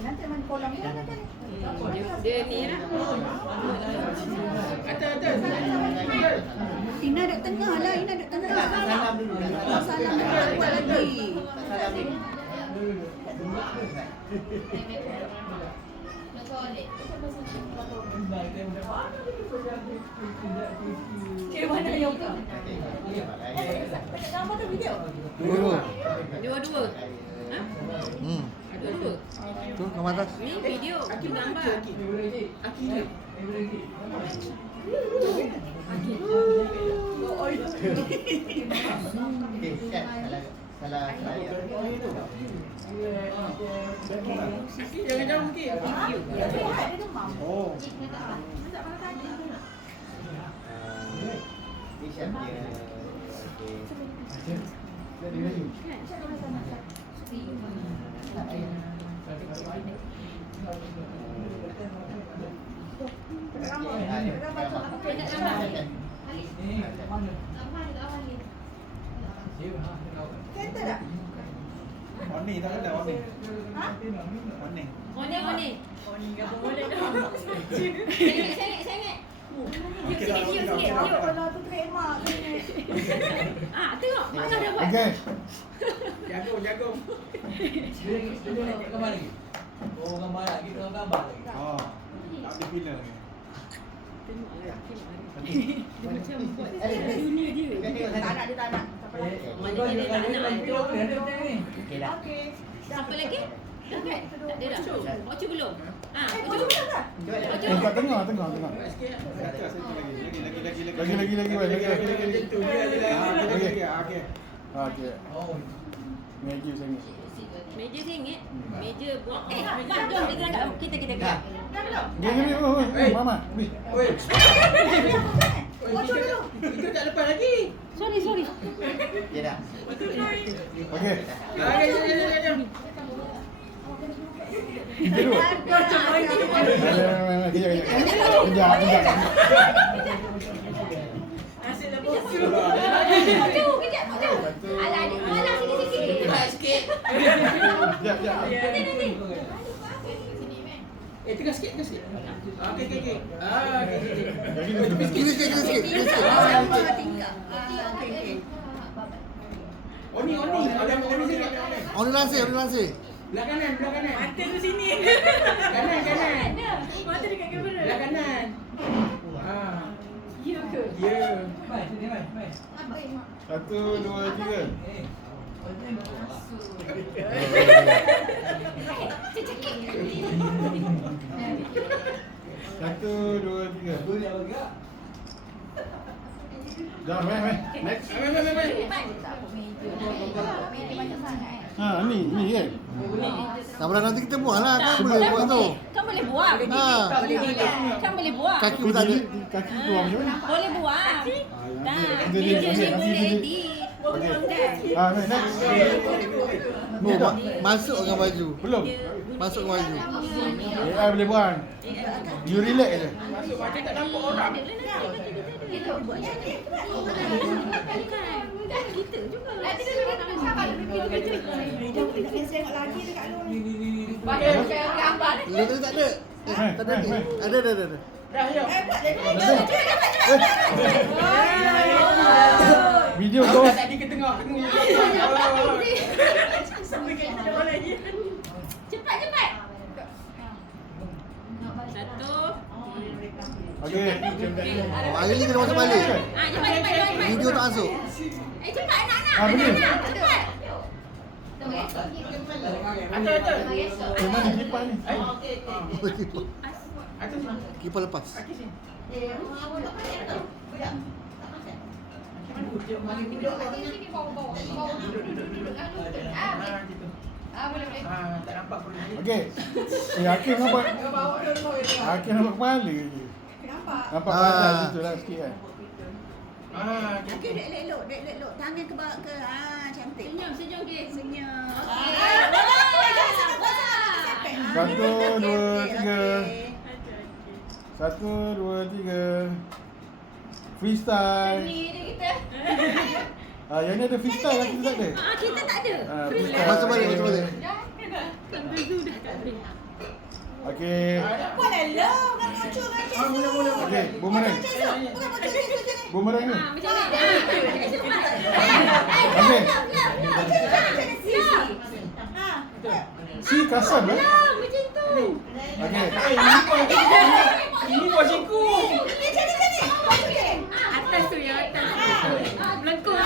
Nanti mana kolam ni? Dia ni lah. Ina duduk tengah lah, Ina duduk tengah. Salam dulu. Salam dulu, tak buat lagi. Okay, mana yang tu? Gambar tu video? Dua-dua. Ha? Dua-dua. Tu gambar atas. Ni video, tu gambar. Salah. Jangan jauh sikit. Oh. Ni siapa dia? Kata tak? Warning tak ada warning. Ha? Warning. Warning. Sengit. Okey dah. Kalau tu trademark ni. Tengok, Mak Ngah dah buat. Okey. Jagung. Dia nak gambar lagi? Oh, gambar lagi, kita gambar lagi. Oh. Tak ada pilih lagi. Tengok lah. Dia macam buat dunia dia. Tak nak, dia tak nak. Mana dia tak nak. Okey dah. Okey. Siapa lagi? Dah kan? Tak ada dah. Ocu belum? Kau Ocu. cuba tak? Ocu. Kat tengah. Satu lagi. Lagi. Tu dia ada lagi. Okey. Okey. Oh, Meja sengit. Meja RM1. Meja buat. Mak, jom kita nak. Kita. Dah belum? Gini, Mama. Ni. Oi. Kau cuba dulu. Itu tak lepas lagi. Sorry. Ya dah. Okey. Jom. Kita dulu. Kejap. Kejap. Alah, adik. Malah sikit. Kejap. Nanti. Tengah sikit. Okey. Okey. Kiri sikit. Sama tingkap. Okey. Oni. Ada oni sikit. Orang lansir. Belah kanan. Mata tu sini. Kanan. Mata dekat kamera. Belah kanan. Ya ke? Ya. mai, sini mai. 1, 2, 3. Cekik. 1, 2, 3. Boleh agak. Jom, next. Ni kan. Tak boleh nanti kita buang lah kan boleh buang tu. Kan boleh buang. Kan boleh buang. Kaki pun tak ada. Kaki keluar macam mana? Boleh buang. Dah. Jadi, Meja ni pun ready. Next. Masuk dengan baju. Belum. Masuk dengan baju. AI boleh buang. You relax je. Masuk macam tak nampak orang. Kita buat macam ni. Bukan. Kita juga. Jangan tengok lagi dekat luar. Ni. Gambar. Lu tak ada. Tak ada. Ada. Dah, jom. Video kau. Tadi ke tengah. Cepat. Satu. Okey. Hari ni kena masuk balik. Cepat. Video tak masuk. Cepat anak. Boleh. Cepat. Atas. Memang di kipas ni. Kipas lepas. Tak nampak pun. Okey. Hakim nampak. Hakim nampak kepala je. Nampak? Nampak badan situ lah sikit kan. Okey, dek elok. Tangan ke bawah ke. Cantik. Senyum ke. Senyum. Satu, dua, tiga. 1, 2, 3. Freestyle. Ni dia kita. Yang ni ada freestyle lah, kita tak ada. Kita tak ada. Freestyle. Masa balik. Sampai tu dah tak ada. Okey. Buatlah lah. Bukan muncul kan Cik Su. Okey, boomerang. Cik Su. Bukan muncul Cik Su macam ni. Boomerang ni. Macam ni. Okey. Si kasar lah. Macam tu. Okey. Ini bosiku. Atas tu yang atas. Melengkung.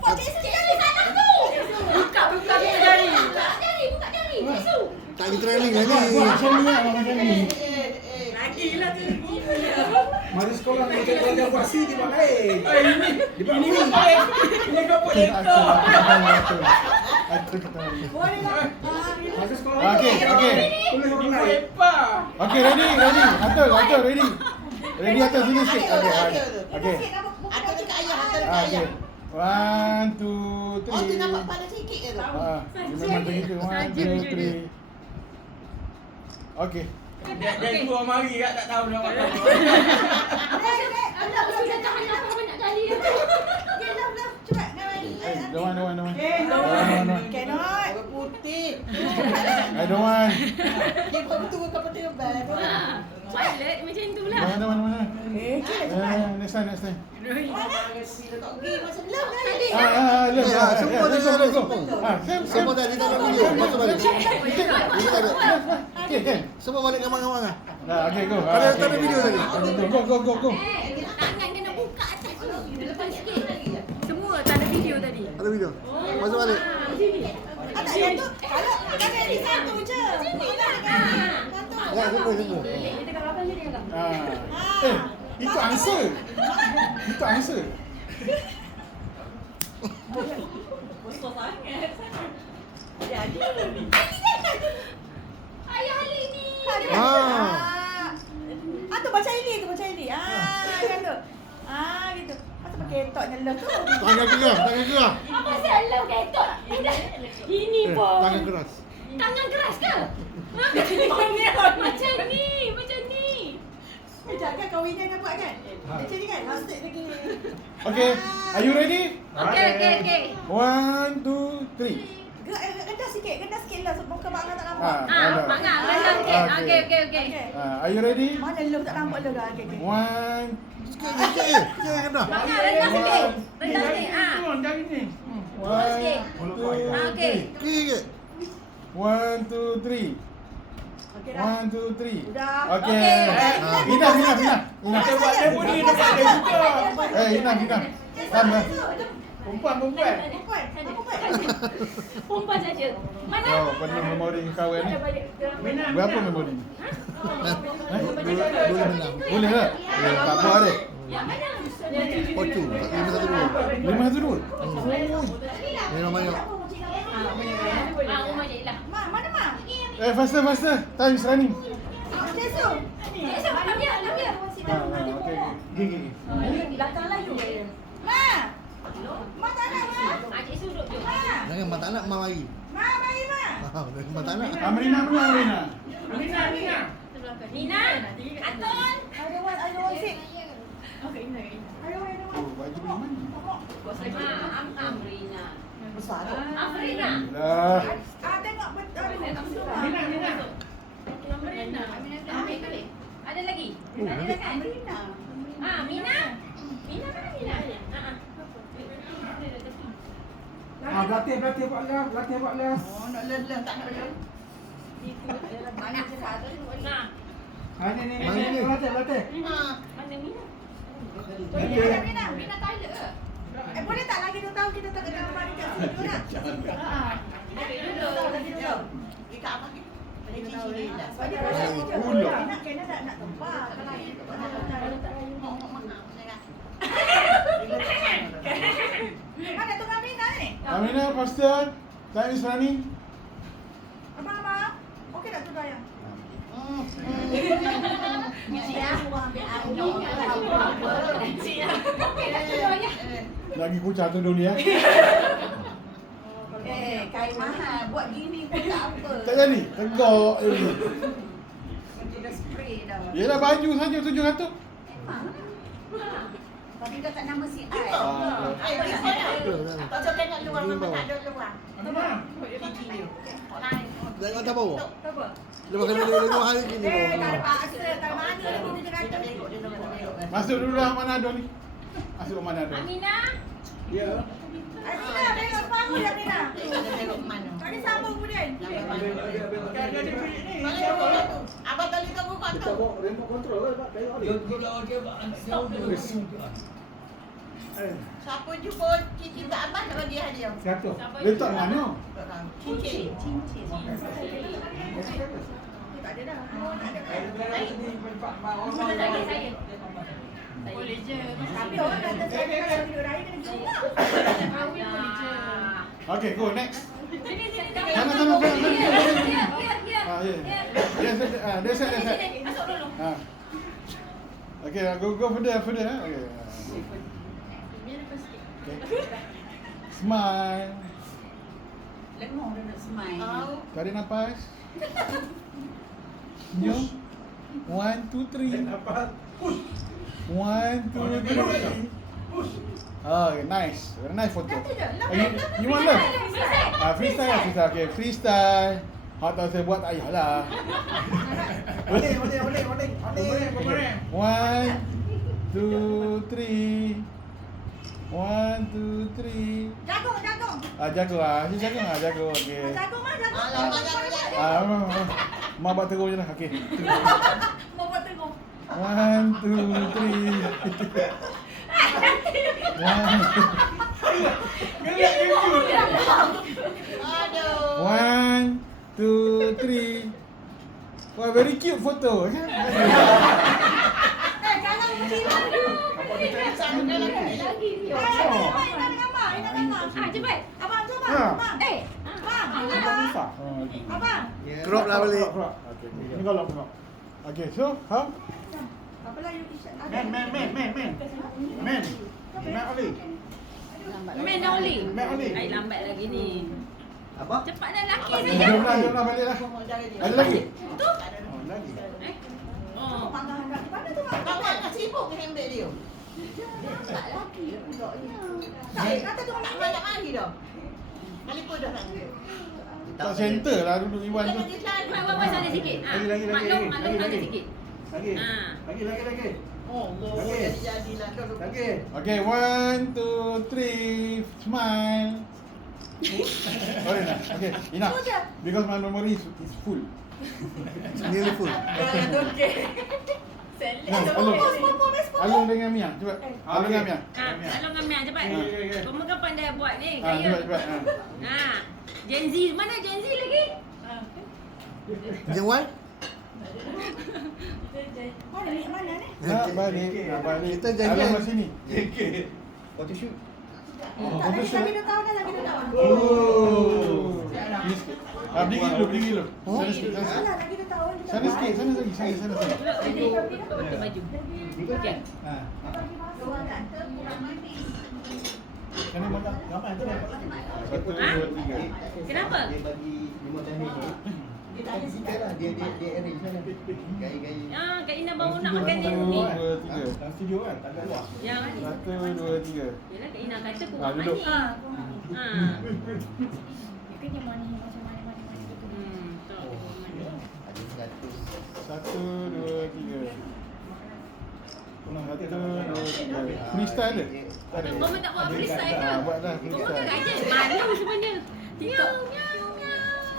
Buat Cik Su sekali sana tu. Buka jari. Buka jari. Cik Su. Tak ada training lah Buat ni. macam ni lah, macam ni. Lagilah tu. Mari sekolah macam keluarga puasi di buat lain. Ini kaput lekor. Aku ketahui. Boleh lah. Mari sekolah. Okey, okey. Boleh orang Ini lain. lepas. Okey, ready. Atul, ready. Ready atul sini sikit. Okey. Atuk cakap ayah, atuk cakap Okey. ayah. 1, 2, 3. Oh, tu nampak pada sikit ke tu? Dia memang macam itu. 1, 2, 3. Okey. Dia keluar mari tak tahu nak apa. Allah, sudah tahan dah banyak kali. Okey, dah. Cepat. Don't want. Cannot. Putih. I don't want. Dia betul ke betul bad. Pilot macam tu lah. Mana? Next time. Okey, masa love tadi. Love. Ya, semua dah ada. Semua dah Sam. ada video. Masuk balik. Ini tak ada. Okay, kan? Semua balik gambar-gambar lah. Okay, go. Tak ada video tadi. Go. Tangan kena buka atas tu. Lepas sikit. Semua tak ada video tadi. Ada video. Masuk balik. Tak satu. Kalau kan di satu je. Satu. Ya, semua. Itu answer. Jadi. Ayah Ali ni. Tu baca ini. Kan tu. Gitu. Masa pakai toknya love tu. Tangan keras. Apa saya love ketot? Ini pun. Tangan keras. Tangan keras ke? Macam ni. Jangan kahwinnya nak buat kan? Macam ni kan? Hasik lagi. Okay, are you ready? Okey. 1, 2, 3. Rendah sikit lah sebab muka Mak Angah tak nampak. Mak Angah rendah sikit. Okey. Are you ready? Mana love tak nampak love dah. Okey. 1, Sikit je. Kena. Mak Angah rendah sikit. Dari ni. 1, 2, Okey. Sikit. 1, 2, 3. Okey dah. 1, 2, 3. Dah. Okay. Enough. Dia buat dia pun dia dekat dia juga. Enough. Tambah. Perempuan. Perempuan saja. Mana? Oh, penuh memori kawan ni. Berapa memori ni? Boleh menang. Boleh tak? Tak apa ada. Yang mana? Pocu. 512. 512. Memang banyak. Rumah je lah. Mak, mana Mak? Faster. Time is running. Cik Su. Ambil. Okay. Gigi. Belakang layu. Mak tak nak Mak. Cik Su duduk je. Jangan mak tak nak, mak mari. Mak mari Mak. Mak tak nak. Amrina. Amina. Nina. Aton. I don't want sit. Okey, Nina. I don't want. Oh, baju ni mana? Amrina. Besar tu. Afrina. Dah. Tengok betul. Amina. Amrina. Ambil balik. Ada lagi? Ada lagi. Amrina. Mina. Mina mana Mina? Berlatih buat les. Oh, nak lelah tak nak lelah. Banyak cakap tu. Nah. Ni. Mana ni? Berlatih. Mana Mina? Mina toilet ke? Boleh tak lagi 2 tahun kita tak kena gambar dekat situ nak? Duduk. Kita apa ni? Pada cincin dah. Sebab dia rasa kita nak tempat. Mana tu Amina ni? Amina, faster. Time is running. Abang. Okey tak tu Dayang? Lagi kucah tu dulu ya. Kain mahal. Buat gini pun tak apa. Tak jadi. Tegak. Dia dah spray dah. Yelah baju saja 700. Tapi dah tak nama si I. Masuk tengok luar, memang tak ada luar. Amina. Cici dia. Lain. Tengok atas bawah. Apa? Lepas kena tengok hari ni. Tak ada paksa, tak ada mana dia punya kata. Tengok dia nombor. Masuk dulu lah Manado ni. Masuk ke Manado. Amina. Ya. Amina, tengok separuh dia Amina. Tengok mana. Tadi sambung kemudian. Kan dia ada bilik ni. Mana nombor tu? Abang tadi tunggu kau tu. Remote control ke Pak? Tengok ni. Dia lawan dia stop dia. Siapa jumpa cincin tak abang nak bagi hadiah? Satu. Letak mana? Cincin. Tak ada dah. Boleh je. Tapi orang kata saya kalau video raya kena jumpa. Kahwin boleh je. Okay, go next. Sini. Sana. Here. Ah, ya. Yes, dia set. Masuk dulu. Ah. Okay, go further. Okay. Biar lepas sikit. Okay. Smile. Lengok dia nak smile. Tarik nafas. Senyum. 1, 2, 3. Apa? Push. 1, 2, 3. Push. Oh, okay, nice. Very nice photo. You want Freestyle. love? Freestyle. Okay, freestyle. Hak tahu saya buat tak payahlah. Boleh. 1, 2, 3. 1, 2, 3. Jagung. Jago ah. Si jago. Okey. Jagung mah jagung. Mak buat terus je lah. Okey. Mau buat tengok. 1, 2, 3. 1, Aduh. 1, 2, 3. Wah, very cute photo. Jangan berkira dulu. Sama lagi. Ingat gambar. Cepat. Abang cuba. Ha. Abang. Abang. Crop lah balik. Okey. Ni kalau tengok. Okey, so, how? Apalah you t-shirt. Man. Ali. Men Oli. Oli. Ai lambat lagi ni. Apa? Cepat dah laki Jom saja. lah baliklah. Ada lagi? Tu. Lagi. Oh. Mana tu? Kawan nak sibuk ke handbag dia? Tak lagi pulaknya. Tak, kata tu nak mari dah. Kali pun dah tak. Tak center lah duduk Iwan tu. Buat sana sikit. Lagi. Maklum sana sikit. Lagi. Ha. Lagi. Oh, jadi-jadilah. Lagi. Okay, 1, 2, 3, smile. Alright lah. Okay, enough. Because my memory is full. Nearly full. Alung dengan Mia, cepat. Alung dengan Mia. Tolong Amir cepat. Okay. Kamu kan pandai buat ni. Cepat. Gen Z mana Gen Z lagi? Yang one? Mana ni? Nak balik. Kita janjian. Alung kat sini. Photoshoot. Lagi 2 tahun dah, lagi 2 tahun. Oh. Ni sikit. Berdiri dulu. Sana sikit. Alah, lagi 2 tahun. Sana sikit. Sana. Betul baju. Okey. Sana mana? Gambar tu dapat lagi. 1, 2, 3. Kenapa? Dia bagi 5 tahun. Kita lah dia arrange sana. Gaya-gaya. Kak Ina baru nak makan ni. 1, 2, 3. Dalam studio kan, tak ada luar. Yang 1, 2, 3. Yalah Kak Ina kata kurang Duduk. manis. Ha. Kena mana macam mana. Ada 100. 1, 2, 3. 1, 2, 3. Freestyle dia? Tak ada. Kau tak buat freestyle ke? Buat dah Kau freestyle. makan aja. Malu sebenarnya. Miau.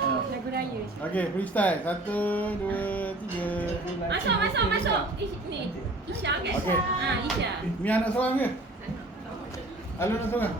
Lagu raya. Okay, freestyle. 1, 2, 3. Masuk. Ni. Isya kan? Okey. Isya. Mia nak seorang ke? Alun nak seorang?